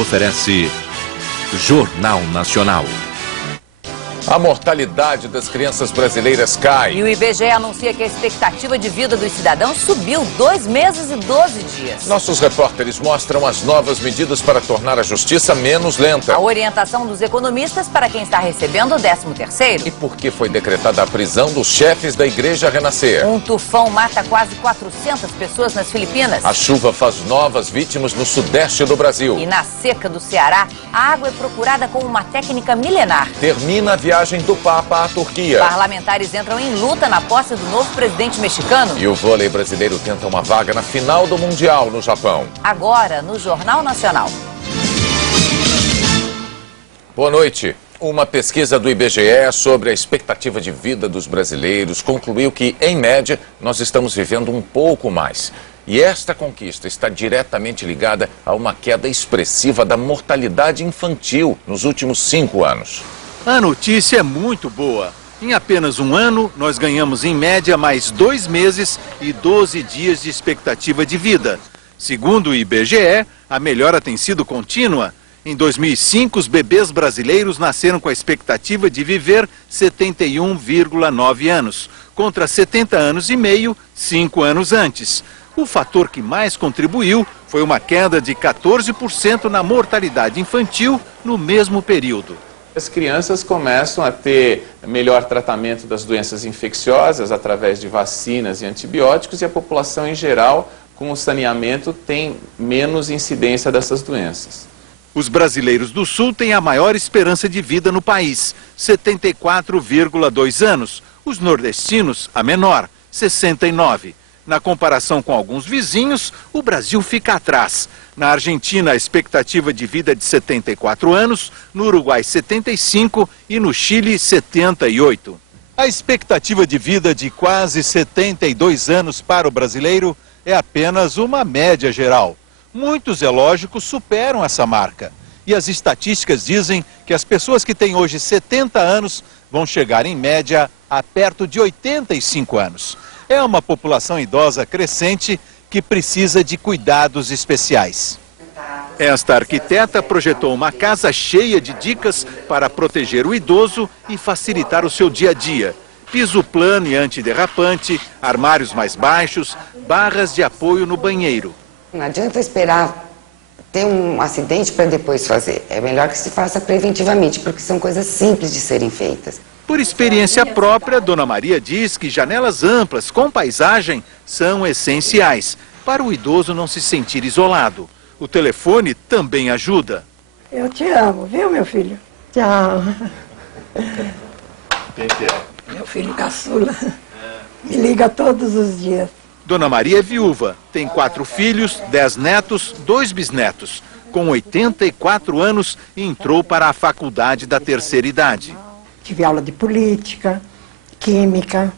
oferece Jornal Nacional. A mortalidade das crianças brasileiras cai. E o IBGE anuncia que a expectativa de vida dos cidadãos subiu 2 meses e 12 dias. Nossos repórteres mostram as novas medidas para tornar a justiça menos lenta. A orientação dos economistas para quem está recebendo o 13º. E por que foi decretada a prisão dos chefes da Igreja Renascer? Um tufão mata quase 400 pessoas nas Filipinas. A chuva faz novas vítimas no sudeste do Brasil. E na seca do Ceará, a água é procurada com uma técnica milenar. Termina a viagem do Papa à Turquia. Parlamentares entram em luta na posse do novo presidente mexicano. E o vôlei brasileiro tenta uma vaga na final do Mundial no Japão. Agora, no Jornal Nacional. Boa noite. Uma pesquisa do IBGE sobre a expectativa de vida dos brasileiros concluiu que, em média, nós estamos vivendo um pouco mais. E esta conquista está diretamente ligada a uma queda expressiva da mortalidade infantil nos últimos 5 anos. A notícia é muito boa. Em apenas um ano, nós ganhamos em média mais 2 meses e 12 dias de expectativa de vida. Segundo o IBGE, a melhora tem sido contínua. Em 2005, os bebês brasileiros nasceram com a expectativa de viver 71,9 anos, contra 70 anos e meio, 5 anos antes. O fator que mais contribuiu foi uma queda de 14% na mortalidade infantil no mesmo período. As crianças começam a ter melhor tratamento das doenças infecciosas através de vacinas e antibióticos e a população em geral, com o saneamento, tem menos incidência dessas doenças. Os brasileiros do Sul têm a maior esperança de vida no país, 74,2 anos. Os nordestinos, a menor, 69. Na comparação com alguns vizinhos, o Brasil fica atrás. Na Argentina, a expectativa de vida é de 74 anos, no Uruguai, 75 e no Chile, 78. A expectativa de vida de quase 72 anos para o brasileiro é apenas uma média geral. Muitos, é lógico, superam essa marca. E as estatísticas dizem que as pessoas que têm hoje 70 anos vão chegar, em média, a perto de 85 anos. É uma população idosa crescente que precisa de cuidados especiais. Esta arquiteta projetou uma casa cheia de dicas para proteger o idoso e facilitar o seu dia a dia. Piso plano e antiderrapante, armários mais baixos, barras de apoio no banheiro. Não adianta esperar ter um acidente para depois fazer. É melhor que se faça preventivamente, porque são coisas simples de serem feitas. Por experiência própria, Dona Maria diz que janelas amplas com paisagem são essenciais para o idoso não se sentir isolado. O telefone também ajuda. Eu te amo, viu, meu filho? Tchau. Quem que é? Meu filho caçula. Me liga todos os dias. Dona Maria é viúva, tem 4 filhos, 10 netos, 2 bisnetos. Com 84 anos, entrou para a faculdade da terceira idade. Tive aula de política, química,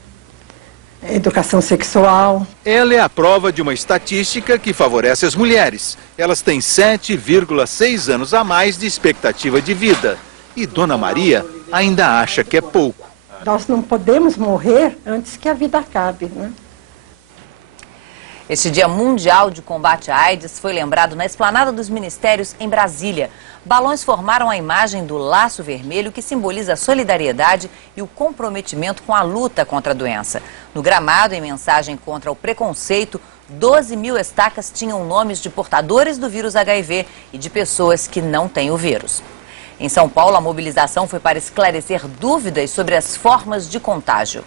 educação sexual. Ela é a prova de uma estatística que favorece as mulheres. Elas têm 7,6 anos a mais de expectativa de vida. E Dona Maria ainda acha que é pouco. Nós não podemos morrer antes que a vida acabe, né? Este Dia Mundial de Combate à AIDS foi lembrado na Esplanada dos Ministérios, em Brasília. Balões formaram a imagem do laço vermelho, que simboliza a solidariedade e o comprometimento com a luta contra a doença. No gramado, em mensagem contra o preconceito, 12 mil estacas tinham nomes de portadores do vírus HIV e de pessoas que não têm o vírus. Em São Paulo, a mobilização foi para esclarecer dúvidas sobre as formas de contágio.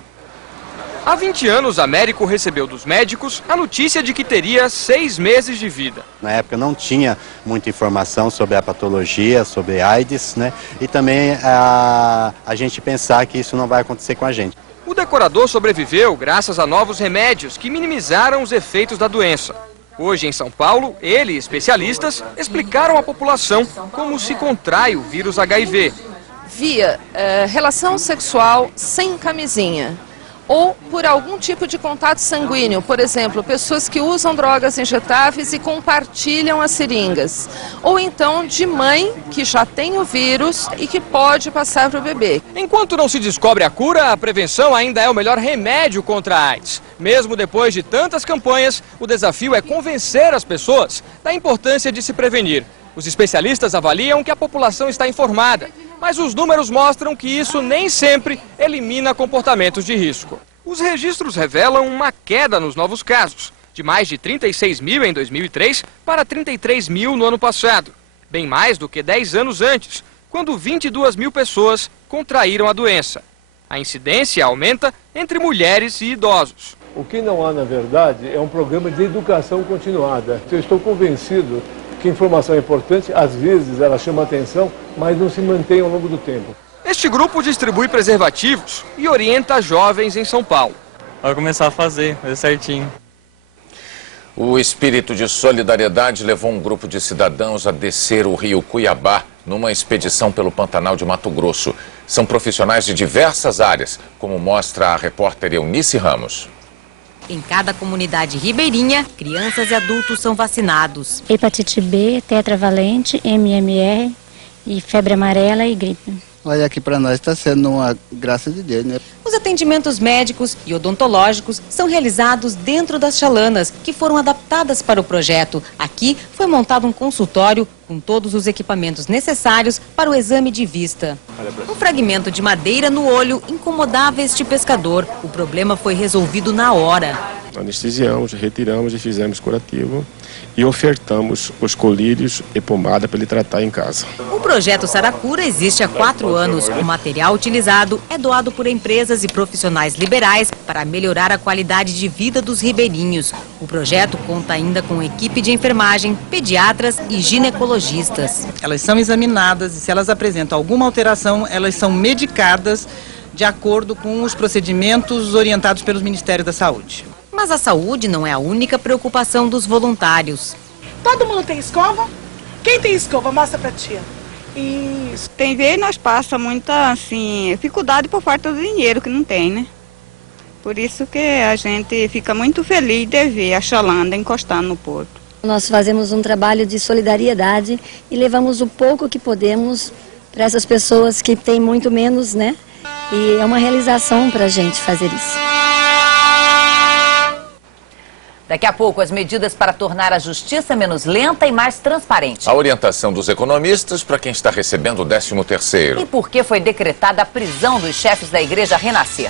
Há 20 anos, Américo recebeu dos médicos a notícia de que teria 6 meses de vida. Na época não tinha muita informação sobre a patologia, sobre AIDS, né? E também a gente pensar que isso não vai acontecer com a gente. O decorador sobreviveu graças a novos remédios que minimizaram os efeitos da doença. Hoje, em São Paulo, ele e especialistas explicaram à população como se contrai o vírus HIV. Via relação sexual sem camisinha. Ou por algum tipo de contato sanguíneo, por exemplo, pessoas que usam drogas injetáveis e compartilham as seringas. Ou então de mãe que já tem o vírus e que pode passar para o bebê. Enquanto não se descobre a cura, a prevenção ainda é o melhor remédio contra a AIDS. Mesmo depois de tantas campanhas, o desafio é convencer as pessoas da importância de se prevenir. Os especialistas avaliam que a população está informada, mas os números mostram que isso nem sempre elimina comportamentos de risco. Os registros revelam uma queda nos novos casos, de mais de 36 mil em 2003 para 33 mil no ano passado, bem mais do que 10 anos antes, quando 22 mil pessoas contraíram a doença. A incidência aumenta entre mulheres e idosos. O que não há, na verdade, é um programa de educação continuada. Eu estou convencido que a informação é importante, às vezes ela chama atenção, mas não se mantém ao longo do tempo. Este grupo distribui preservativos e orienta jovens em São Paulo. Vai começar a fazer certinho. O espírito de solidariedade levou um grupo de cidadãos a descer o rio Cuiabá numa expedição pelo Pantanal de Mato Grosso. São profissionais de diversas áreas, como mostra a repórter Eunice Ramos. Em cada comunidade ribeirinha, crianças e adultos são vacinados. Hepatite B, tetravalente, MMR, e febre amarela e gripe. Olha, aqui para nós está sendo uma graça de Deus, né? Os atendimentos médicos e odontológicos são realizados dentro das chalanas, que foram adaptadas para o projeto. Aqui foi montado um consultório com todos os equipamentos necessários para o exame de vista. Um fragmento de madeira no olho incomodava este pescador. O problema foi resolvido na hora. Anestesiamos, retiramos e fizemos curativo e ofertamos os colírios e pomada para ele tratar em casa. O projeto Saracura existe há 4 anos. O material utilizado é doado por empresas e profissionais liberais para melhorar a qualidade de vida dos ribeirinhos. O projeto conta ainda com equipe de enfermagem, pediatras e ginecologistas. Elas são examinadas e se elas apresentam alguma alteração, elas são medicadas de acordo com os procedimentos orientados pelos Ministérios da Saúde. Mas a saúde não é a única preocupação dos voluntários. Todo mundo tem escova? Quem tem escova? Mostra pra tia. Isso. Tem vez nós passa muita, assim, dificuldade por falta do dinheiro que não tem, né? Por isso que a gente fica muito feliz de ver a chalana encostando no porto. Nós fazemos um trabalho de solidariedade e levamos o pouco que podemos para essas pessoas que têm muito menos, né? E é uma realização para a gente fazer isso. Daqui a pouco, as medidas para tornar a justiça menos lenta e mais transparente. A orientação dos economistas para quem está recebendo o 13º. E por que foi decretada a prisão dos chefes da Igreja Renascer.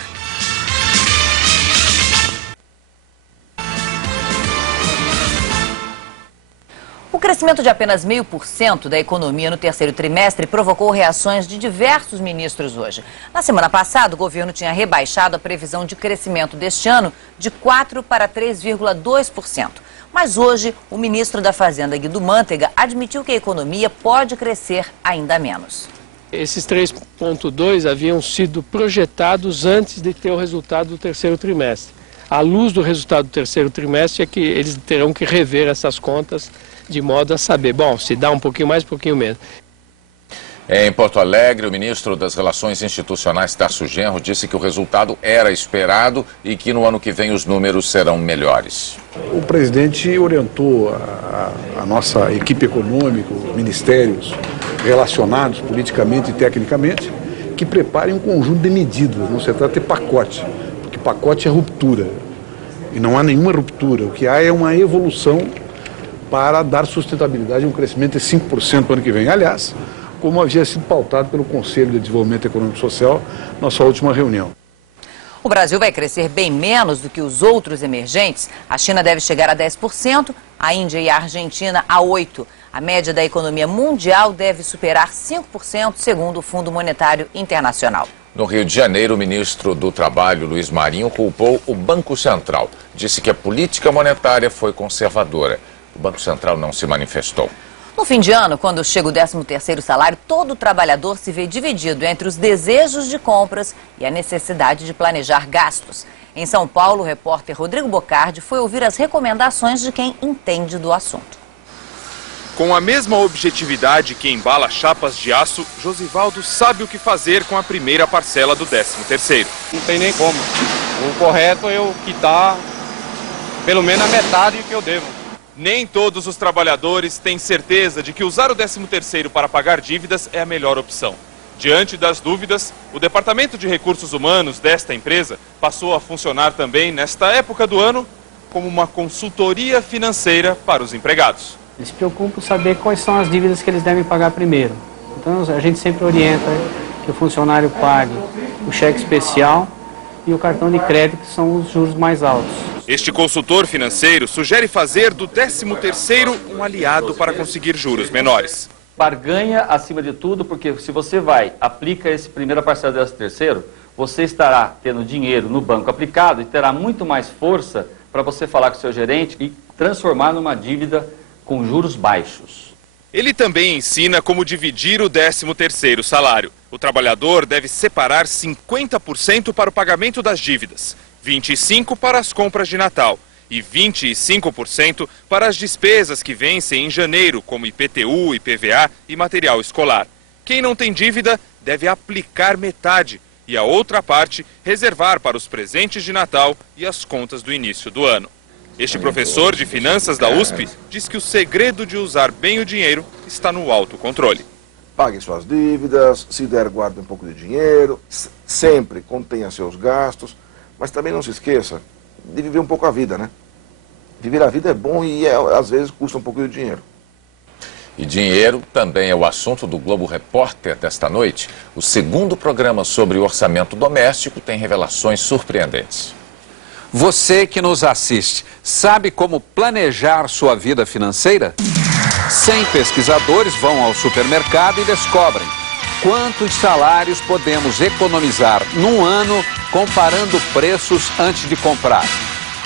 O crescimento de apenas 0,5% da economia no terceiro trimestre provocou reações de diversos ministros hoje. Na semana passada, o governo tinha rebaixado a previsão de crescimento deste ano de 4% para 3,2%. Mas hoje, o ministro da Fazenda, Guido Mantega, admitiu que a economia pode crescer ainda menos. Esses 3,2 haviam sido projetados antes de ter o resultado do terceiro trimestre. À luz do resultado do terceiro trimestre é que eles terão que rever essas contas de modo a saber, bom, se dá um pouquinho mais, um pouquinho menos. Em Porto Alegre, o ministro das Relações Institucionais, Tarso Genro, disse que o resultado era esperado e que no ano que vem os números serão melhores. O presidente orientou a nossa equipe econômica, os ministérios relacionados politicamente e tecnicamente, que preparem um conjunto de medidas, não se trata de pacote, porque pacote é ruptura e não há nenhuma ruptura, o que há é uma evolução para dar sustentabilidade a um crescimento de 5% no ano que vem. Aliás, como havia sido pautado pelo Conselho de Desenvolvimento Econômico e Social na sua última reunião. O Brasil vai crescer bem menos do que os outros emergentes. A China deve chegar a 10%, a Índia e a Argentina a 8%. A média da economia mundial deve superar 5%, segundo o Fundo Monetário Internacional. No Rio de Janeiro, o ministro do Trabalho, Luiz Marinho, culpou o Banco Central. Disse que a política monetária foi conservadora. O Banco Central não se manifestou. No fim de ano, quando chega o 13º salário, todo trabalhador se vê dividido entre os desejos de compras e a necessidade de planejar gastos. Em São Paulo, o repórter Rodrigo Bocardi foi ouvir as recomendações de quem entende do assunto. Com a mesma objetividade que embala chapas de aço, Josivaldo sabe o que fazer com a primeira parcela do 13º. Não tem nem como. O correto é eu quitar pelo menos a metade que eu devo. Nem todos os trabalhadores têm certeza de que usar o 13º para pagar dívidas é a melhor opção. Diante das dúvidas, o Departamento de Recursos Humanos desta empresa passou a funcionar também nesta época do ano como uma consultoria financeira para os empregados. Eles se preocupam em saber quais são as dívidas que eles devem pagar primeiro. Então a gente sempre orienta que o funcionário pague o cheque especial e o cartão de crédito, que são os juros mais altos. Este consultor financeiro sugere fazer do 13º um aliado para conseguir juros menores. Barganha acima de tudo, porque se você aplica esse primeira parcela do 13º, você estará tendo dinheiro no banco aplicado e terá muito mais força para você falar com o seu gerente e transformar numa dívida com juros baixos. Ele também ensina como dividir o 13º salário. O trabalhador deve separar 50% para o pagamento das dívidas, 25% para as compras de Natal e 25% para as despesas que vencem em janeiro, como IPTU, IPVA e material escolar. Quem não tem dívida deve aplicar metade e a outra parte reservar para os presentes de Natal e as contas do início do ano. Este professor de finanças da USP diz que o segredo de usar bem o dinheiro está no autocontrole. Pague suas dívidas, se der, guarde um pouco de dinheiro, sempre contenha seus gastos, mas também não se esqueça de viver um pouco a vida, né? Viver a vida é bom e às vezes custa um pouco de dinheiro. E dinheiro também é o assunto do Globo Repórter desta noite. O segundo programa sobre o orçamento doméstico tem revelações surpreendentes. Você que nos assiste, sabe como planejar sua vida financeira? 100 pesquisadores vão ao supermercado e descobrem quantos salários podemos economizar num ano comparando preços antes de comprar.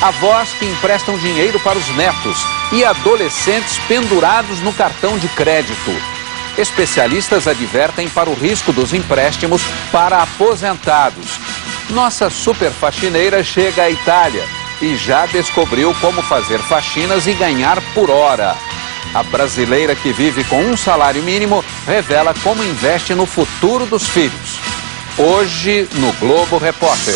Avós que emprestam dinheiro para os netos e adolescentes pendurados no cartão de crédito. Especialistas advertem para o risco dos empréstimos para aposentados. Nossa super faxineira chega à Itália e já descobriu como fazer faxinas e ganhar por hora. A brasileira que vive com um salário mínimo revela como investe no futuro dos filhos. Hoje no Globo Repórter.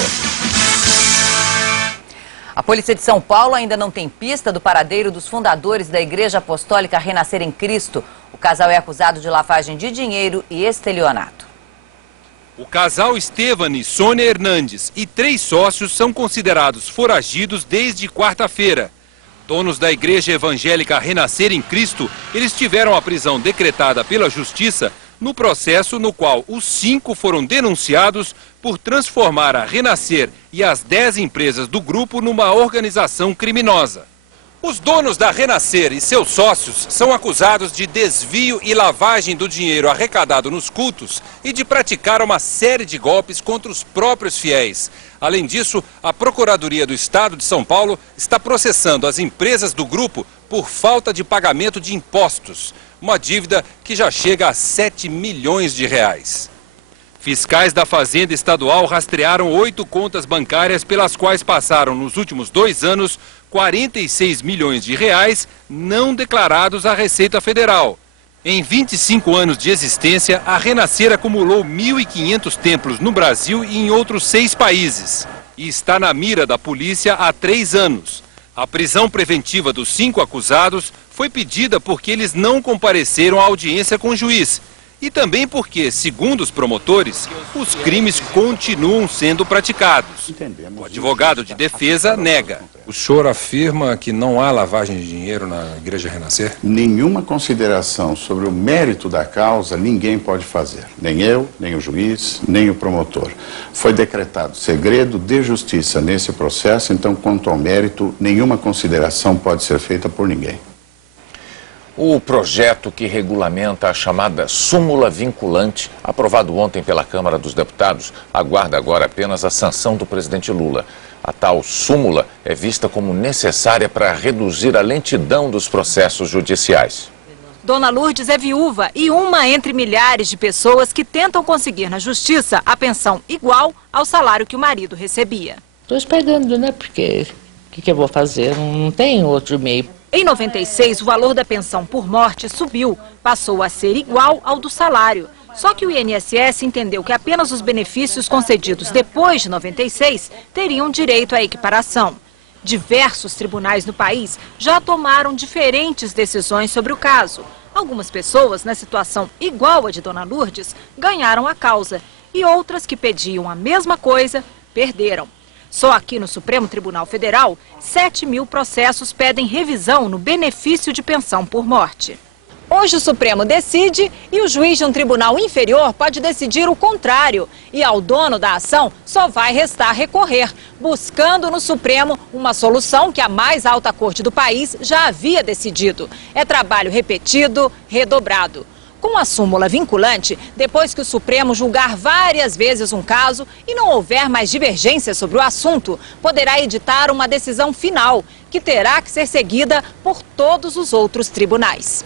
A Polícia de São Paulo ainda não tem pista do paradeiro dos fundadores da Igreja Apostólica Renascer em Cristo. O casal é acusado de lavagem de dinheiro e estelionato. O casal Estevani, Sônia Hernandes e 3 sócios são considerados foragidos desde quarta-feira. Donos da Igreja Evangélica Renascer em Cristo, eles tiveram a prisão decretada pela Justiça no processo no qual os 5 foram denunciados por transformar a Renascer e as 10 empresas do grupo numa organização criminosa. Os donos da Renascer e seus sócios são acusados de desvio e lavagem do dinheiro arrecadado nos cultos e de praticar uma série de golpes contra os próprios fiéis. Além disso, a Procuradoria do Estado de São Paulo está processando as empresas do grupo por falta de pagamento de impostos, uma dívida que já chega a 7 milhões de reais. Fiscais da Fazenda Estadual rastrearam 8 contas bancárias pelas quais passaram nos últimos 2 anos 46 milhões de reais não declarados à Receita Federal. Em 25 anos de existência, a Renascer acumulou 1.500 templos no Brasil e em outros 6 países. E está na mira da polícia há 3 anos. A prisão preventiva dos 5 acusados foi pedida porque eles não compareceram à audiência com o juiz. E também porque, segundo os promotores, os crimes continuam sendo praticados. O advogado de defesa nega. O senhor afirma que não há lavagem de dinheiro na Igreja Renascer? Nenhuma consideração sobre o mérito da causa ninguém pode fazer. Nem eu, nem o juiz, nem o promotor. Foi decretado segredo de justiça nesse processo, então, quanto ao mérito, nenhuma consideração pode ser feita por ninguém. O projeto que regulamenta a chamada súmula vinculante, aprovado ontem pela Câmara dos Deputados, aguarda agora apenas a sanção do presidente Lula. A tal súmula é vista como necessária para reduzir a lentidão dos processos judiciais. Dona Lourdes é viúva e uma entre milhares de pessoas que tentam conseguir na justiça a pensão igual ao salário que o marido recebia. Estou esperando, né? Porque o que eu vou fazer? Não tem outro meio. Em 96, o valor da pensão por morte subiu, passou a ser igual ao do salário. Só que o INSS entendeu que apenas os benefícios concedidos depois de 96 teriam direito à equiparação. Diversos tribunais no país já tomaram diferentes decisões sobre o caso. Algumas pessoas, na situação igual à de Dona Lourdes, ganharam a causa e outras que pediam a mesma coisa, perderam. Só aqui no Supremo Tribunal Federal, 7.000 processos pedem revisão no benefício de pensão por morte. Hoje o Supremo decide e o juiz de um tribunal inferior pode decidir o contrário. E ao dono da ação só vai restar recorrer, buscando no Supremo uma solução que a mais alta corte do país já havia decidido. É trabalho repetido, redobrado. Com a súmula vinculante, depois que o Supremo julgar várias vezes um caso e não houver mais divergências sobre o assunto, poderá editar uma decisão final, que terá que ser seguida por todos os outros tribunais.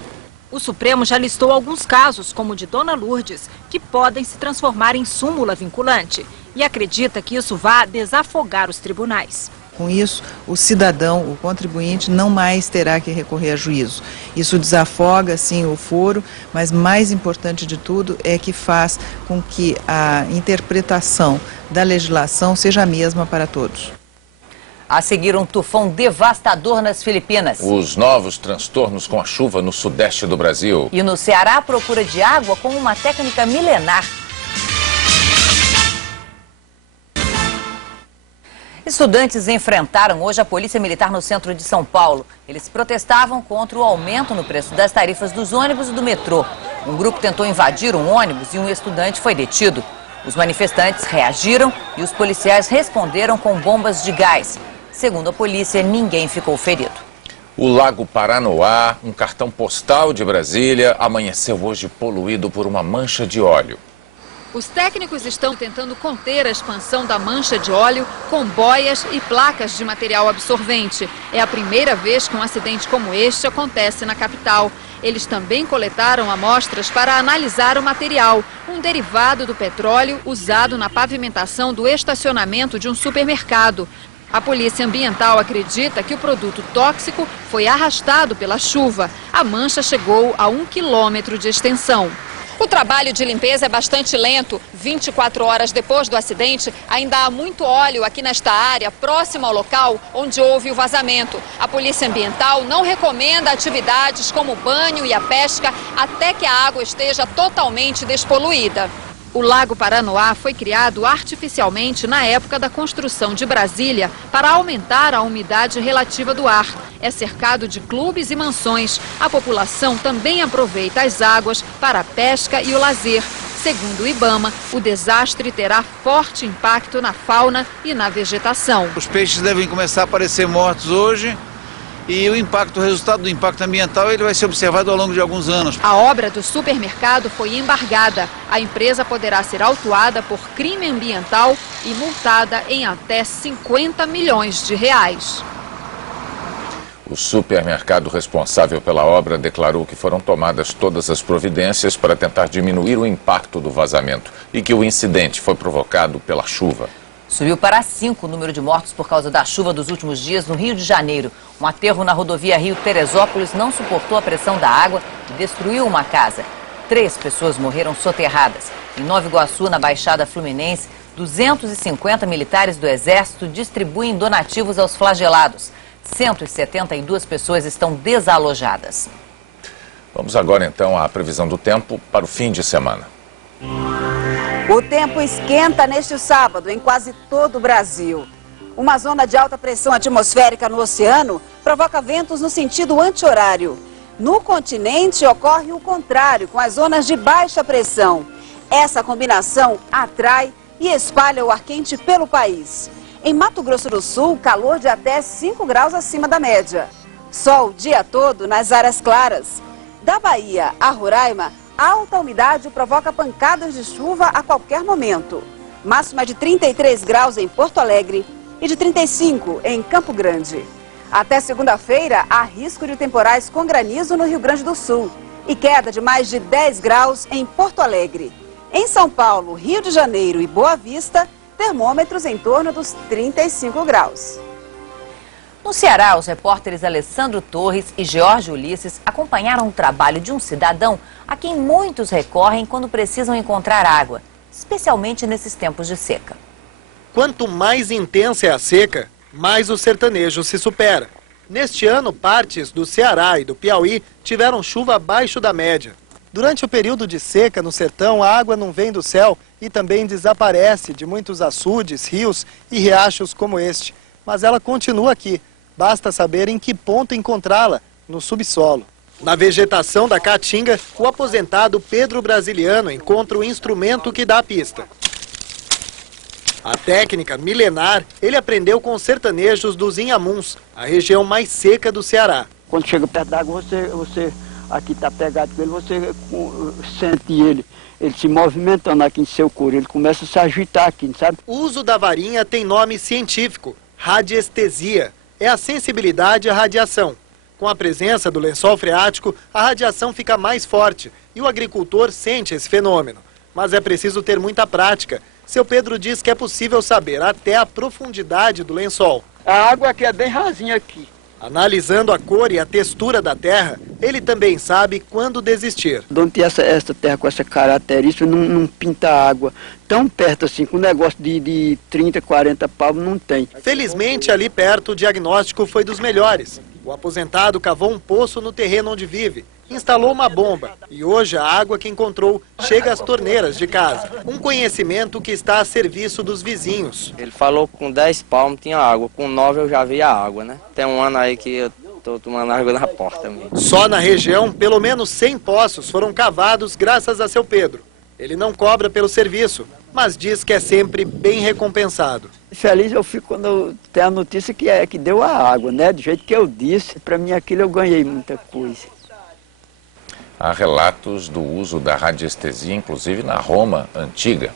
O Supremo já listou alguns casos, como o de Dona Lourdes, que podem se transformar em súmula vinculante e acredita que isso vá desafogar os tribunais. Com isso, o cidadão, o contribuinte, não mais terá que recorrer a juízo. Isso desafoga, sim, o foro, mas mais importante de tudo é que faz com que a interpretação da legislação seja a mesma para todos. A seguir, um tufão devastador nas Filipinas. Os novos transtornos com a chuva no sudeste do Brasil. E no Ceará, a procura de água com uma técnica milenar. Estudantes enfrentaram hoje a Polícia Militar no centro de São Paulo. Eles protestavam contra o aumento no preço das tarifas dos ônibus e do metrô. Um grupo tentou invadir um ônibus e um estudante foi detido. Os manifestantes reagiram e os policiais responderam com bombas de gás. Segundo a polícia, ninguém ficou ferido. O Lago Paranoá, um cartão postal de Brasília, amanheceu hoje poluído por uma mancha de óleo. Os técnicos estão tentando conter a expansão da mancha de óleo com boias e placas de material absorvente. É a primeira vez que um acidente como este acontece na capital. Eles também coletaram amostras para analisar o material, um derivado do petróleo usado na pavimentação do estacionamento de um supermercado. A Polícia Ambiental acredita que o produto tóxico foi arrastado pela chuva. A mancha chegou a 1 quilômetro de extensão. O trabalho de limpeza é bastante lento. 24 horas depois do acidente, ainda há muito óleo aqui nesta área, próxima ao local onde houve o vazamento. A Polícia Ambiental não recomenda atividades como o banho e a pesca até que a água esteja totalmente despoluída. O Lago Paranoá foi criado artificialmente na época da construção de Brasília para aumentar a umidade relativa do ar. É cercado de clubes e mansões. A população também aproveita as águas para a pesca e o lazer. Segundo o IBAMA, o desastre terá forte impacto na fauna e na vegetação. Os peixes devem começar a aparecer mortos hoje. E o resultado do impacto ambiental, ele vai ser observado ao longo de alguns anos. A obra do supermercado foi embargada. A empresa poderá ser autuada por crime ambiental e multada em até 50 milhões de reais. O supermercado responsável pela obra declarou que foram tomadas todas as providências para tentar diminuir o impacto do vazamento e que o incidente foi provocado pela chuva. Subiu para 5 o número de mortos por causa da chuva dos últimos dias no Rio de Janeiro. Um aterro na rodovia Rio-Teresópolis não suportou a pressão da água e destruiu uma casa. 3 pessoas morreram soterradas. Em Nova Iguaçu, na Baixada Fluminense, 250 militares do Exército distribuem donativos aos flagelados. 172 pessoas estão desalojadas. Vamos agora, então, à previsão do tempo para o fim de semana. O tempo esquenta neste sábado em quase todo o Brasil. Uma zona de alta pressão atmosférica no oceano provoca ventos no sentido anti-horário. No continente ocorre o contrário, com as zonas de baixa pressão. Essa combinação atrai e espalha o ar quente pelo país. Em Mato Grosso do Sul, calor de até 5 graus acima da média. Sol o dia todo nas áreas claras. Da Bahia a Roraima, alta umidade provoca pancadas de chuva a qualquer momento. Máxima de 33 graus em Porto Alegre e de 35 em Campo Grande. Até segunda-feira, há risco de temporais com granizo no Rio Grande do Sul e queda de mais de 10 graus em Porto Alegre. Em São Paulo, Rio de Janeiro e Boa Vista, termômetros em torno dos 35 graus. No Ceará, os repórteres Alessandro Torres e Jorge Ulisses acompanharam o trabalho de um cidadão a quem muitos recorrem quando precisam encontrar água, especialmente nesses tempos de seca. Quanto mais intensa é a seca, mais o sertanejo se supera. Neste ano, partes do Ceará e do Piauí tiveram chuva abaixo da média. Durante o período de seca no sertão, a água não vem do céu e também desaparece de muitos açudes, rios e riachos como este. Mas ela continua aqui. Basta saber em que ponto encontrá-la, no subsolo. Na vegetação da caatinga, o aposentado Pedro Brasiliano encontra o instrumento que dá a pista. A técnica milenar ele aprendeu com os sertanejos dos Inhamuns, a região mais seca do Ceará. Quando chega perto da água, você aqui está pegado com ele, você sente ele se movimentando aqui em seu couro, ele começa a se agitar aqui, sabe? O uso da varinha tem nome científico, radiestesia. É a sensibilidade à radiação. Com a presença do lençol freático, a radiação fica mais forte e o agricultor sente esse fenômeno. Mas é preciso ter muita prática. Seu Pedro diz que é possível saber até a profundidade do lençol. A água aqui é bem rasinha aqui. Analisando a cor e a textura da terra, ele também sabe quando desistir. Onde tem essa terra com essa característica, não pinta água tão perto assim, com um negócio de 30, 40 palmos, não tem. Felizmente, ali perto, o diagnóstico foi dos melhores. O aposentado cavou um poço no terreno onde vive, instalou uma bomba e hoje a água que encontrou chega às torneiras de casa. Um conhecimento que está a serviço dos vizinhos. Ele falou que com 10 palmos tinha água, com 9 eu já vi a água, né? Tem um ano aí que eu estou tomando água na porta mesmo. Só na região, pelo menos 100 poços foram cavados graças a seu Pedro. Ele não cobra pelo serviço, mas diz que é sempre bem recompensado. Feliz eu fico quando eu tenho a notícia que deu a água, né? Do jeito que eu disse, para mim aquilo eu ganhei muita coisa. Há relatos do uso da radiestesia, inclusive na Roma antiga.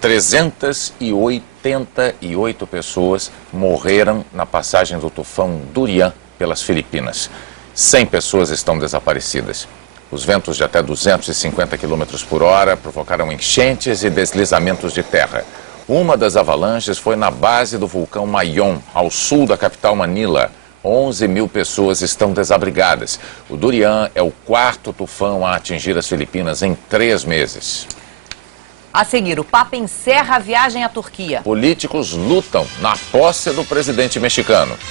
388 pessoas morreram na passagem do tufão Durian pelas Filipinas. 100 pessoas estão desaparecidas. Os ventos de até 250 km por hora provocaram enchentes e deslizamentos de terra. Uma das avalanches foi na base do vulcão Mayon, ao sul da capital Manila. 11 mil pessoas estão desabrigadas. O Durian é o 4º tufão a atingir as Filipinas em 3 meses. A seguir, o Papa encerra a viagem à Turquia. Políticos lutam na posse do presidente mexicano. –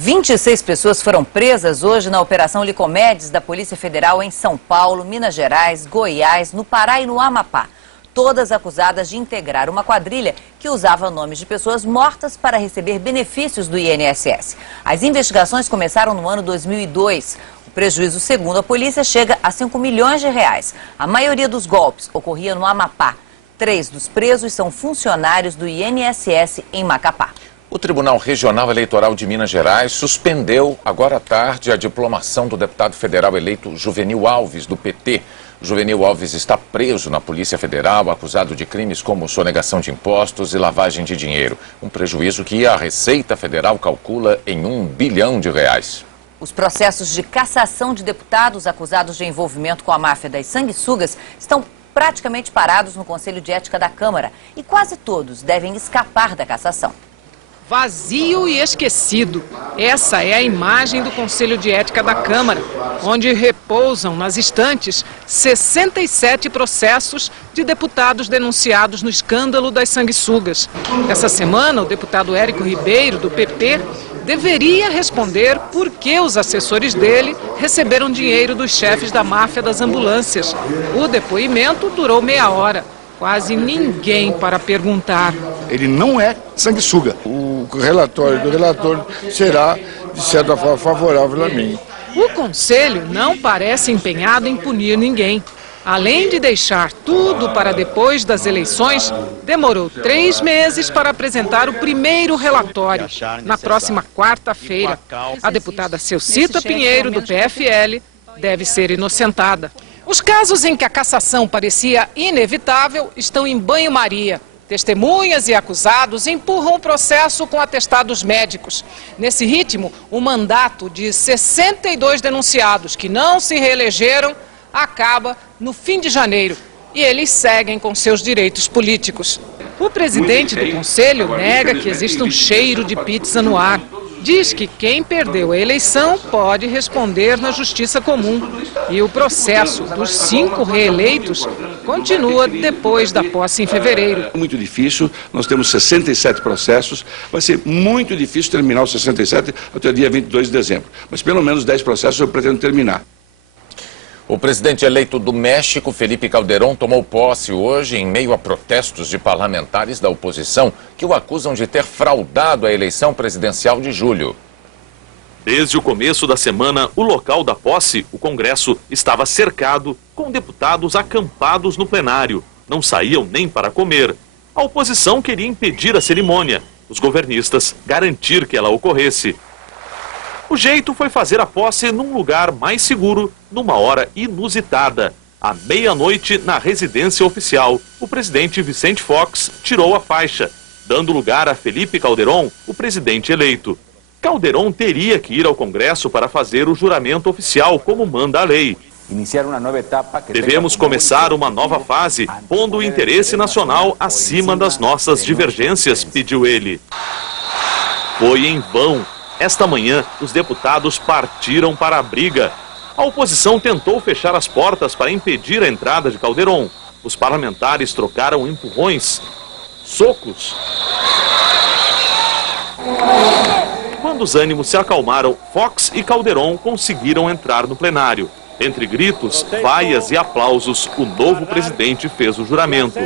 26 pessoas foram presas hoje na Operação Licomedes da Polícia Federal em São Paulo, Minas Gerais, Goiás, no Pará e no Amapá. Todas acusadas de integrar uma quadrilha que usava nomes de pessoas mortas para receber benefícios do INSS. As investigações começaram no ano 2002. O prejuízo, segundo a polícia, chega a 5 milhões de reais. A maioria dos golpes ocorria no Amapá. 3 dos presos são funcionários do INSS em Macapá. O Tribunal Regional Eleitoral de Minas Gerais suspendeu agora à tarde a diplomação do deputado federal eleito Juvenil Alves, do PT. Juvenil Alves está preso na Polícia Federal, acusado de crimes como sonegação de impostos e lavagem de dinheiro. Um prejuízo que a Receita Federal calcula em R$1 bilhão. Os processos de cassação de deputados acusados de envolvimento com a máfia das sanguessugas estão praticamente parados no Conselho de Ética da Câmara e quase todos devem escapar da cassação. Vazio e esquecido. Essa é a imagem do Conselho de Ética da Câmara, onde repousam nas estantes 67 processos de deputados denunciados no escândalo das sanguessugas. Essa semana, o deputado Érico Ribeiro, do PP, deveria responder por que os assessores dele receberam dinheiro dos chefes da máfia das ambulâncias. O depoimento durou meia hora. Quase ninguém para perguntar. Ele não é sanguessuga. O relatório do relator será, de certa forma, favorável a mim. O Conselho não parece empenhado em punir ninguém. Além de deixar tudo para depois das eleições, demorou 3 meses para apresentar o primeiro relatório. Na próxima quarta-feira, a deputada Celcita Pinheiro, do PFL, deve ser inocentada. Os casos em que a cassação parecia inevitável estão em banho-maria. Testemunhas e acusados empurram o processo com atestados médicos. Nesse ritmo, o mandato de 62 denunciados que não se reelegeram acaba no fim de janeiro e eles seguem com seus direitos políticos. O presidente do Conselho nega que exista um cheiro de pizza no ar. Diz que quem perdeu a eleição pode responder na justiça comum. E o processo dos 5 reeleitos continua depois da posse em fevereiro. É muito difícil, nós temos 67 processos, vai ser muito difícil terminar os 67 até o dia 22 de dezembro, mas pelo menos 10 processos eu pretendo terminar. O presidente eleito do México, Felipe Calderón, tomou posse hoje em meio a protestos de parlamentares da oposição que o acusam de ter fraudado a eleição presidencial de julho. Desde o começo da semana, o local da posse, o Congresso, estava cercado com deputados acampados no plenário. Não saíam nem para comer. A oposição queria impedir a cerimônia, os governistas garantir que ela ocorresse. O jeito foi fazer a posse num lugar mais seguro, numa hora inusitada. À meia-noite, na residência oficial, o presidente Vicente Fox tirou a faixa, dando lugar a Felipe Calderón, o presidente eleito. Calderón teria que ir ao Congresso para fazer o juramento oficial, como manda a lei. Devemos começar uma nova fase, pondo o interesse nacional acima das nossas divergências, pediu ele. Foi em vão. Esta manhã, os deputados partiram para a briga. A oposição tentou fechar as portas para impedir a entrada de Calderón. Os parlamentares trocaram empurrões, socos. Quando os ânimos se acalmaram, Fox e Calderón conseguiram entrar no plenário. Entre gritos, vaias e aplausos, o novo presidente fez o juramento.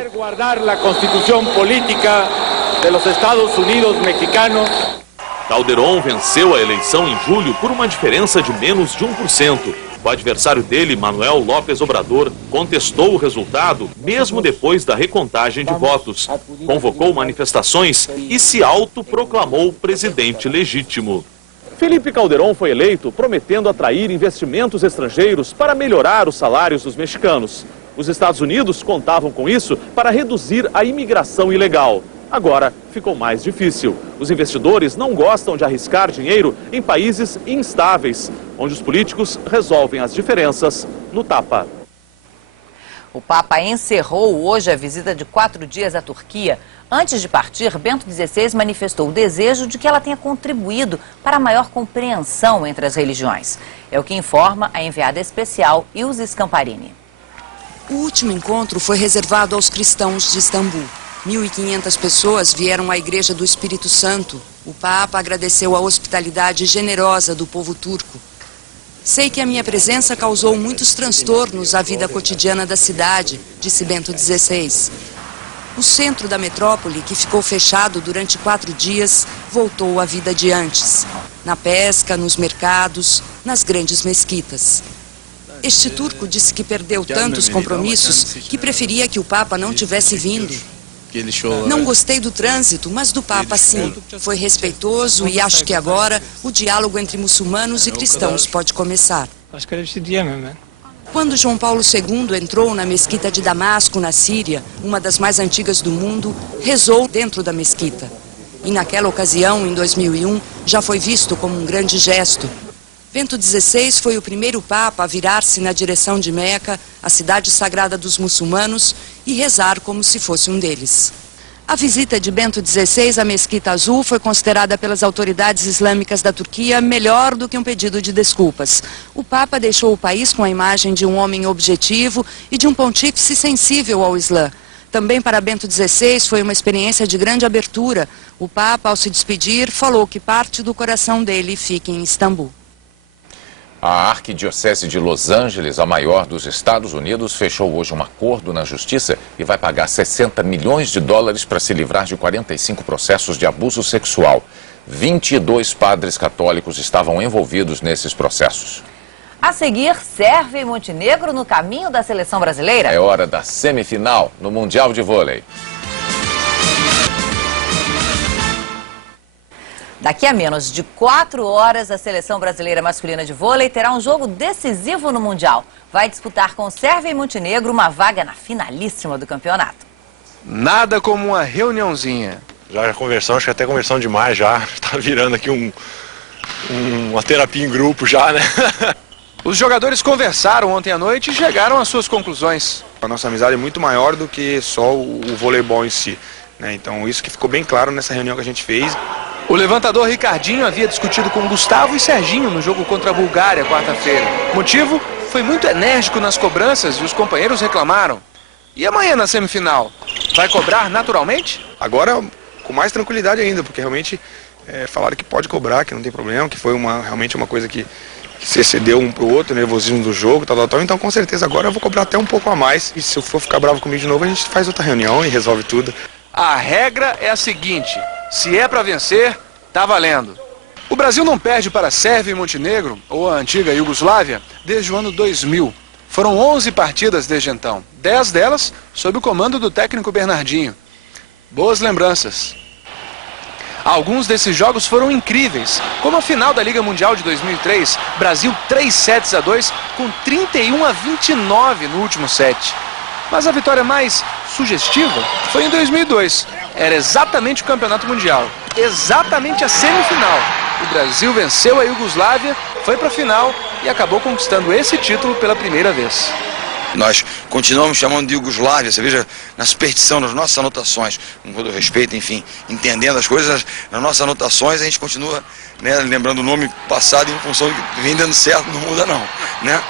Calderón venceu a eleição em julho por uma diferença de menos de 1%. O adversário dele, Manuel López Obrador, contestou o resultado mesmo depois da recontagem de votos. Convocou manifestações e se autoproclamou presidente legítimo. Felipe Calderón foi eleito prometendo atrair investimentos estrangeiros para melhorar os salários dos mexicanos. Os Estados Unidos contavam com isso para reduzir a imigração ilegal. Agora ficou mais difícil. Os investidores não gostam de arriscar dinheiro em países instáveis, onde os políticos resolvem as diferenças no tapa. O Papa encerrou hoje a visita de 4 dias à Turquia. Antes de partir, Bento XVI manifestou o desejo de que ela tenha contribuído para a maior compreensão entre as religiões. É o que informa a enviada especial Ilse Scamparini. O último encontro foi reservado aos cristãos de Istambul. 1.500 pessoas vieram à Igreja do Espírito Santo. O Papa agradeceu a hospitalidade generosa do povo turco. Sei que a minha presença causou muitos transtornos à vida cotidiana da cidade, disse Bento XVI. O centro da metrópole, que ficou fechado durante 4 dias, voltou à vida de antes. Na pesca, nos mercados, nas grandes mesquitas. Este turco disse que perdeu tantos compromissos que preferia que o Papa não tivesse vindo. Não gostei do trânsito, mas do Papa sim. Foi respeitoso e acho que agora o diálogo entre muçulmanos e cristãos pode começar. Quando João Paulo II entrou na mesquita de Damasco, na Síria, uma das mais antigas do mundo, rezou dentro da mesquita. E naquela ocasião, em 2001, já foi visto como um grande gesto. Bento XVI foi o primeiro Papa a virar-se na direção de Meca, a cidade sagrada dos muçulmanos, e rezar como se fosse um deles. A visita de Bento XVI à Mesquita Azul foi considerada pelas autoridades islâmicas da Turquia melhor do que um pedido de desculpas. O Papa deixou o país com a imagem de um homem objetivo e de um pontífice sensível ao Islã. Também para Bento XVI foi uma experiência de grande abertura. O Papa, ao se despedir, falou que parte do coração dele fica em Istambul. A Arquidiocese de Los Angeles, a maior dos Estados Unidos, fechou hoje um acordo na Justiça e vai pagar 60 milhões de dólares para se livrar de 45 processos de abuso sexual. 22 padres católicos estavam envolvidos nesses processos. A seguir, Sérvia e Montenegro no caminho da seleção brasileira. É hora da semifinal no Mundial de Vôlei. Daqui a menos de 4 horas, a seleção brasileira masculina de vôlei terá um jogo decisivo no Mundial. Vai disputar com Sérvia e Montenegro uma vaga na finalíssima do campeonato. Nada como uma reuniãozinha. Já conversamos, acho que até conversamos demais já. Tá virando aqui uma terapia em grupo já, né? Os jogadores conversaram ontem à noite e chegaram às suas conclusões. A nossa amizade é muito maior do que só o voleibol em si, né? Então isso que ficou bem claro nessa reunião que a gente fez. O levantador Ricardinho havia discutido com Gustavo e Serginho no jogo contra a Bulgária quarta-feira. O motivo? Foi muito enérgico nas cobranças e os companheiros reclamaram. E amanhã na semifinal, vai cobrar naturalmente? Agora com mais tranquilidade ainda, porque realmente falaram que pode cobrar, que não tem problema, que foi realmente uma coisa que se excedeu um pro outro, nervosismo do jogo, tal. Então com certeza agora eu vou cobrar até um pouco a mais. E se eu for ficar bravo comigo de novo, a gente faz outra reunião e resolve tudo. A regra é a seguinte, se é para vencer, tá valendo. O Brasil não perde para a Sérvia e Montenegro, ou a antiga Iugoslávia, desde o ano 2000. Foram 11 partidas desde então, 10 delas sob o comando do técnico Bernardinho. Boas lembranças. Alguns desses jogos foram incríveis, como a final da Liga Mundial de 2003, Brasil 3-2 com 31-29 no último set. Mas a vitória mais sugestiva foi em 2002. Era exatamente o Campeonato Mundial, exatamente a semifinal. O Brasil venceu a Iugoslávia, foi para a final e acabou conquistando esse título pela primeira vez. Nós continuamos chamando de Iugoslávia, você veja, na superstição, nas nossas anotações, com todo respeito, enfim, entendendo as coisas, nas nossas anotações a gente continua, né, lembrando o nome passado em função do que vem dando certo, não muda não, né?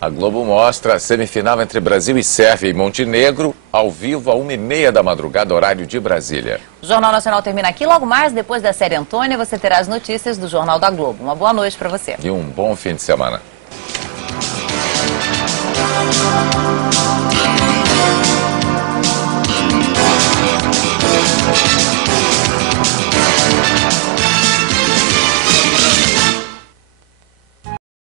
A Globo mostra a semifinal entre Brasil e Sérvia e Montenegro, ao vivo, à 1h30 da madrugada, horário de Brasília. O Jornal Nacional termina aqui. Logo mais, depois da série Antônia, você terá as notícias do Jornal da Globo. Uma boa noite para você. E um bom fim de semana.